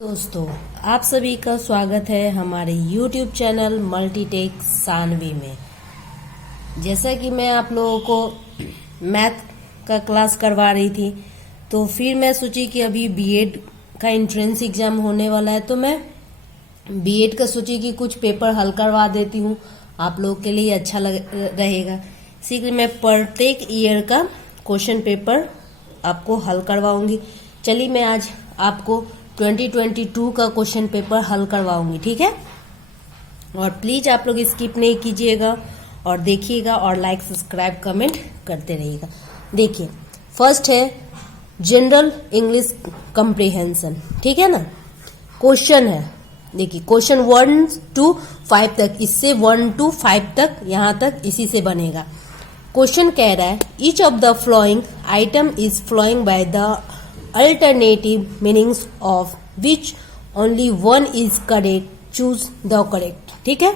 दोस्तों, आप सभी का स्वागत है हमारे YouTube चैनल मल्टीटेक सानवी में। जैसा कि मैं आप लोगों को मैथ का क्लास करवा रही थी, तो फिर मैं सोची कि अभी बीएड का एंट्रेंस एग्जाम होने वाला है, तो मैं बीएड का सोची कि कुछ पेपर हल करवा देती हूँ, आप लोगों के लिए अच्छा रहेगा। इसीलिए मैं प्रत्येक ईयर का क्वेश्चन पेपर आपको हल करवाऊंगी। चलिए, मैं आज आपको 2022 का क्वेश्चन पेपर हल करवाऊंगी, ठीक है। और प्लीज आप लोग स्किप नहीं कीजिएगा और देखिएगा और लाइक सब्सक्राइब कमेंट करते रहिएगा। देखिए, फर्स्ट है जनरल इंग्लिश कंप्रीहेंशन, ठीक है ना। क्वेश्चन है, देखिए क्वेश्चन 1 to 5 तक, इससे 1 to 5 तक, यहां तक इसी से बनेगा। क्वेश्चन कह रहा है each of the following item is following by the alternative meanings of which only one is correct, choose the correct, ठीक है।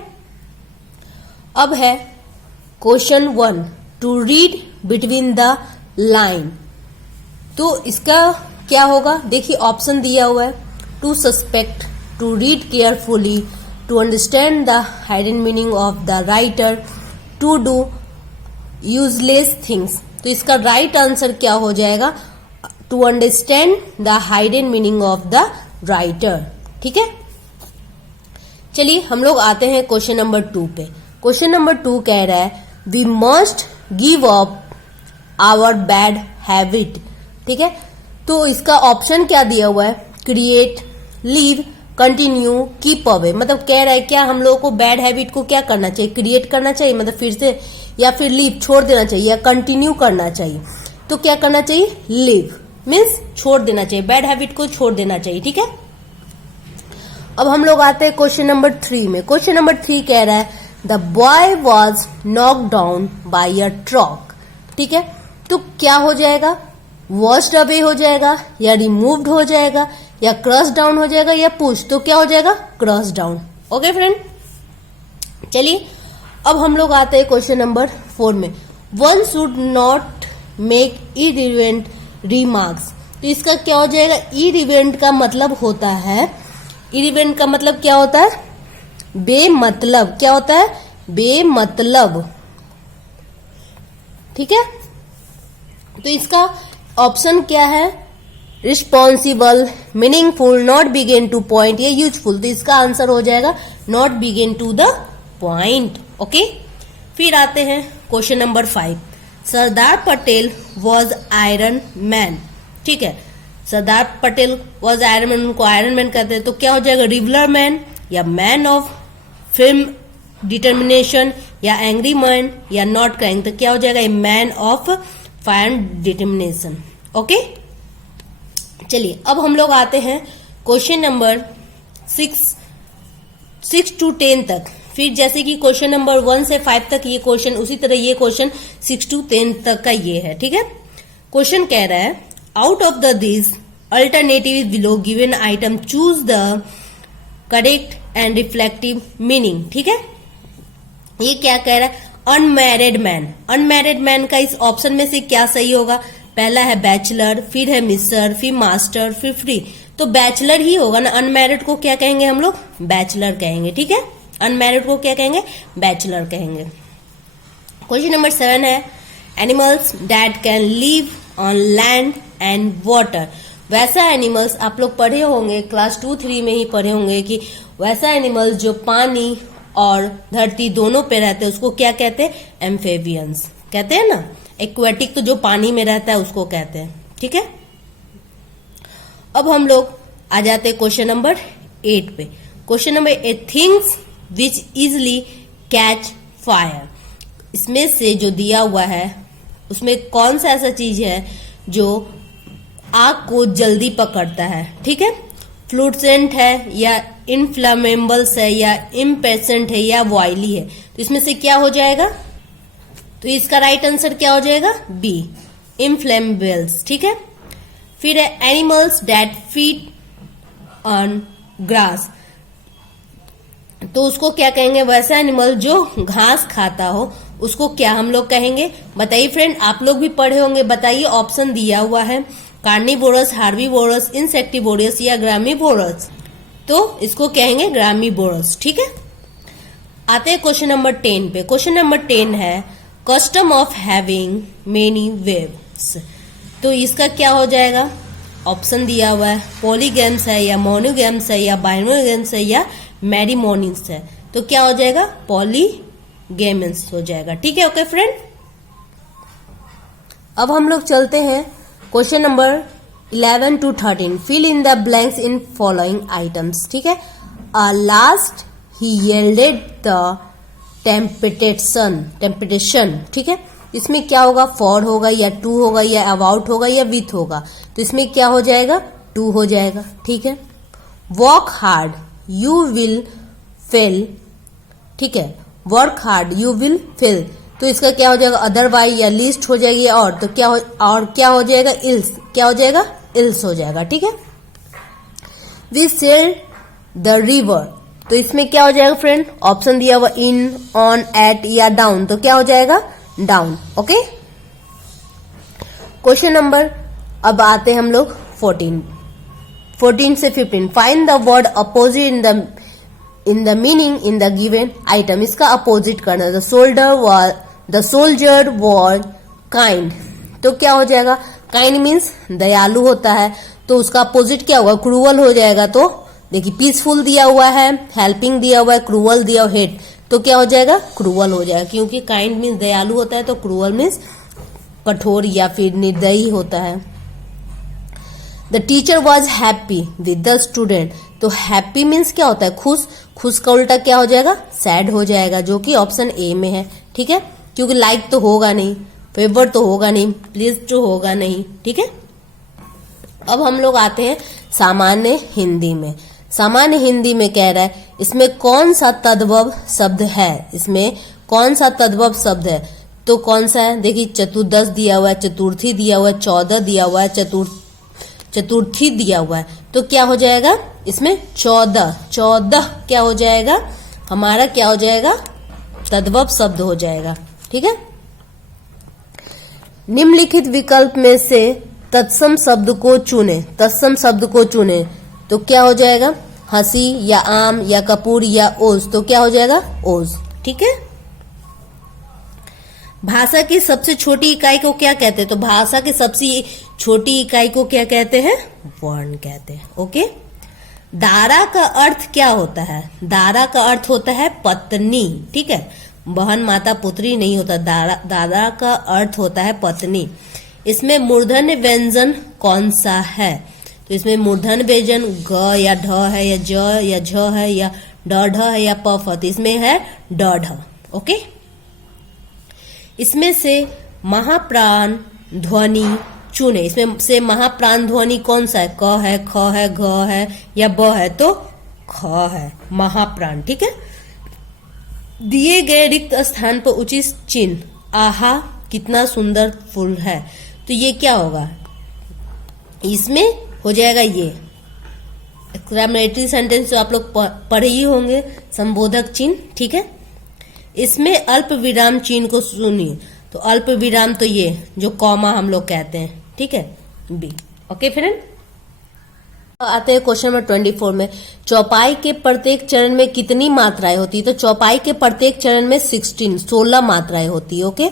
अब है question 1 to read between the line. तो इसका क्या होगा, देखिए ऑप्शन दिया हुआ है to suspect, to read carefully, to understand the hidden meaning of the writer, to do useless things. तो इसका राइट आंसर क्या हो जाएगा, to understand the hidden meaning of the writer, ठीक है। चलिए हम लोग आते हैं क्वेश्चन नंबर 2 पे। क्वेश्चन नंबर 2 कह रहा है we must give up our bad habit, ठीक है। तो इसका ऑप्शन क्या दिया हुआ है, create, leave, continue, keep away. मतलब कह रहा है क्या हम लोगों को बैड हैबिट को क्या करना चाहिए, क्रिएट करना चाहिए, मतलब फिर से, या फिर लीव छोड़ देना चाहिए, या कंटिन्यू करना चाहिए। तो क्या करना चाहिए, लीव मीन्स छोड़ देना चाहिए, बैड हैबिट को छोड़ देना चाहिए, ठीक है। अब हम लोग आते हैं क्वेश्चन नंबर 3 में। क्वेश्चन नंबर 3 कह रहा है the boy was knock down by a truck, ठीक है। तो क्या हो जाएगा, वॉश्ड अवे हो जाएगा, या रिमूव्ड हो जाएगा, या क्रॉस डाउन हो जाएगा, या पुश। तो क्या हो जाएगा, क्रॉस डाउन। ओके फ्रेंड, चलिए अब हम लोग आते हैं क्वेश्चन नंबर 4 में। One should not make irrelevant remarks. तो इसका क्या हो जाएगा, इररिलेवेंट का मतलब होता है, इररिलेवेंट का मतलब क्या होता है, बेमतलब। क्या होता है, बेमतलब, ठीक है। तो इसका ऑप्शन क्या है, responsible, meaningful, not begin to point, या यूजफुल। तो इसका आंसर हो जाएगा not begin to the point, okay. फिर आते हैं question number 5। Sardar Patel was iron man, ठीक है। Sardar Patel was iron man, उनको आयरन मैन कहते हैं। तो क्या हो जाएगा, रिवलर मैन, या मैन ऑफ फिल्म डिटर्मिनेशन, या एंग्री मैन, या नॉट क्राइंग। तो क्या हो जाएगा, man of fire determination, okay. चलिए अब हम लोग आते हैं क्वेश्चन नंबर 6 to 10 तक। फिर जैसे कि क्वेश्चन नंबर 1 से 5 तक ये क्वेश्चन, उसी तरह ये क्वेश्चन 6 to 10 तक का ये है, ठीक है। क्वेश्चन कह रहा है out of the this alternative below given item choose the correct and reflective meaning, ठीक है। ये क्या कह रहा है, अनमैरिड मैन। अनमैरिड मैन का इस ऑप्शन में से क्या सही होगा, पहला है बैचलर, फिर है मिस्टर, फिर मास्टर, फिर फ्री। तो बैचलर ही होगा ना, अनमैरिड को क्या कहेंगे हम लोग, बैचलर कहेंगे, ठीक है। अनमैरिड को क्या कहेंगे, बैचलर कहेंगे। क्वेश्चन नंबर 7 है animals that can live on land and water. वैसा एनिमल्स आप लोग पढ़े होंगे, क्लास 2-3 में ही पढ़े होंगे कि वैसा एनिमल्स जो पानी और धरती दोनों पे रहते हैं उसको क्या कहते हैं, एम्फेबियंस कहते हैं ना। एक्वेटिक तो जो पानी में रहता है उसको कहते हैं, ठीक है। अब हम लोग आ जाते हैं क्वेश्चन नंबर 8 पे। Question number 8, things which easily catch fire. इसमें से जो दिया हुआ है उसमें कौन सा ऐसा चीज है जो आग को जल्दी पकड़ता है, ठीक है। फ्लूसेंट है, या इनफ्लामेबल्स है, या इम्पेसेंट है, या वॉइली है। तो इसमें से क्या हो जाएगा, तो इसका राइट आंसर क्या हो जाएगा, बी, इनफ्लेमेबल्स, ठीक है। फिर है animals that feed on grass. तो उसको क्या कहेंगे, वैसा एनिमल जो घास खाता हो उसको क्या हम लोग कहेंगे, बताइए फ्रेंड। आप लोग भी पढ़े होंगे, बताइए, ऑप्शन दिया हुआ है कार्निवोरस, हार्बीवोरस, इंसेक्टिवोरस या ग्रामीवोरस, तो इसको कहेंगे ग्रामीवोरस। ठीक है, आते हैं क्वेश्चन नंबर 10 पे। क्वेश्चन नंबर 10 है custom of having many waves. तो इसका क्या हो जाएगा? ऑप्शन दिया हुआ है, पॉलीगैम्स है या मोनोगैम्स है या बाइनोगैम्स है या मैरिमोनिस है। तो क्या हो जाएगा? पॉलीगैम्स हो जाएगा। ठीक है, ओके फ्रेंड। अब हम लोग चलते हैं question number 11 to 13। Fill in the blanks in following items. ठीक है, last he yielded the temptation. ठीक है, इसमें क्या होगा? फॉर होगा या टू होगा या अबाउट होगा या विथ होगा। तो इसमें क्या हो जाएगा? टू हो जाएगा। ठीक है, work hard you will fail. ठीक है, work hard you will fail, तो इसका क्या हो जाएगा? अदरवाइज या लिस्ट हो जाएगी और, तो क्या हो जाएगा? इल्स। क्या हो जाएगा? इल्स हो जाएगा। ठीक है, वी सेल द रिवर, तो इसमें क्या हो जाएगा फ्रेंड? ऑप्शन दिया हुआ इन, ऑन, एट या डाउन, तो क्या हो जाएगा? डाउन। ओके, क्वेश्चन नंबर अब आते हैं हम लोग 14 से 15। Find the word opposite in the meaning in the given item. इसका अपोजिट करना। द सोल्जर वॉज काइंड, तो क्या हो जाएगा? काइंड मीन्स दयालु होता है, तो उसका अपोजिट क्या होगा? क्रूअल हो जाएगा। तो देखिए, पीसफुल दिया हुआ है, हेल्पिंग दिया हुआ है, क्रूअल दिया हुआ है, हेट, तो क्या हो जाएगा? क्रूअल हो जाएगा, क्योंकि काइंड मीन्स दयालु होता है, तो क्रूअल मीन्स कठोर या फिर निर्दयी होता है। The teacher was happy with the student, तो हैप्पी मीन्स क्या होता है? खुश। खुश का उल्टा क्या हो जाएगा? सैड हो जाएगा, जो कि ऑप्शन ए में है। ठीक है, क्योंकि लाइक तो होगा नहीं, फेवर तो होगा नहीं, प्लीज तो होगा नहीं। ठीक है, अब हम लोग आते हैं सामान्य हिंदी में। सामान्य हिंदी में कह रहा है इसमें कौन सा तद्भव शब्द है? इसमें कौन सा तद्भव शब्द है? तो कौन सा है? देखिए, चतुर्दश दिया हुआ है, चतुर्थी दिया हुआ है, 14 दिया हुआ है, चतुर्थी दिया हुआ है, तो क्या हो जाएगा? इसमें 14 क्या हो जाएगा? हमारा क्या हो जाएगा? तद्भव शब्द हो जाएगा। ठीक है, निम्नलिखित विकल्प में से तत्सम शब्द को चुने। तत्सम शब्द को चुने, तो क्या हो जाएगा? हंसी या आम या कपूर या ओज, तो क्या हो जाएगा? ओज। ठीक है, भाषा की सबसे छोटी इकाई को क्या कहते हैं? तो भाषा की सबसे छोटी इकाई को क्या कहते हैं? वर्ण कहते हैं। ओके, दारा का अर्थ क्या होता है? दारा का अर्थ होता है पत्नी। ठीक है, बहन, माता, पुत्री नहीं होता। दारा का अर्थ होता है पत्नी। इसमें मूर्धन्य व्यंजन कौन सा है? तो इसमें मूर्धन्य व्यंजन ग या ढ है या ज या झ है या ड ढ है या प फ, तो इसमें है ड ढ। ओके, इसमें से महाप्राण ध्वनि चुने। इसमें से महाप्राण ध्वनि कौन सा है? क है, ख है, घ है या ब है? तो ख है, महाप्राण। ठीक है, दिए गए रिक्त स्थान पर उचित चिन्ह। आहा कितना सुंदर फूल है, तो ये क्या होगा? इसमें हो जाएगा ये एक्सक्लेमेटरी सेंटेंस, जो आप लोग पढ़े ही होंगे, संबोधक चिन्ह। ठीक है, इसमें अल्प विराम चिन्ह को सुनिए। तो अल्प विराम तो ये जो कॉमा हम लोग कहते हैं। ठीक है, बी। ओके फ्रेंड, आते हैं क्वेश्चन नंबर 24 में। चौपाई के प्रत्येक चरण में कितनी मात्राएं होती है? तो चौपाई के प्रत्येक चरण में 16 मात्राएं होती है। ओके,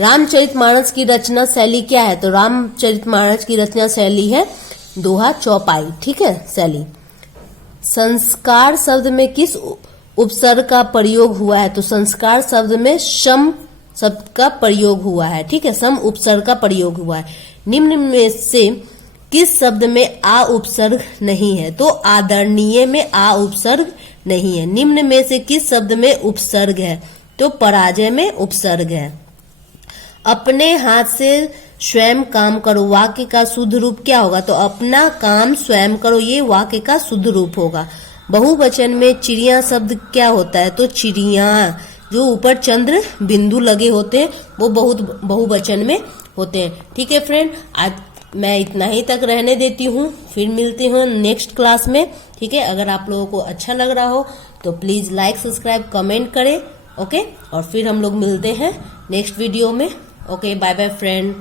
रामचरितमानस की रचना शैली क्या है? तो रामचरितमानस की रचना शैली है दोहा चौपाई। ठीक है, शैली। संस्कार शब्द में किस उपसर्ग का प्रयोग हुआ है? तो संस्कार शब्द में सम शब्द का प्रयोग हुआ है। ठीक है, सम उपसर्ग का प्रयोग हुआ है। निम्न में से किस शब्द में आ उपसर्ग नहीं है? तो आदरणीय में आ उपसर्ग नहीं है। निम्न में से किस शब्द में उपसर्ग है? तो पराजय में उपसर्ग है। अपने हाथ से स्वयं काम करो, वाक्य का शुद्ध रूप क्या होगा? तो अपना काम स्वयं करो, ये वाक्य का शुद्ध रूप होगा। बहुवचन में चिड़िया शब्द क्या होता है? तो चिड़िया, जो ऊपर चंद्र बिंदु लगे होते हैं वो बहुवचन में होते हैं। ठीक है फ्रेंड, आज मैं इतना ही तक रहने देती हूँ, फिर मिलती हूँ नेक्स्ट क्लास में। ठीक है, अगर आप लोगों को अच्छा लग रहा हो तो प्लीज लाइक, सब्सक्राइब, कमेंट करें। ओके, और फिर हम लोग मिलते हैं नेक्स्ट वीडियो में। Okay, bye bye friend.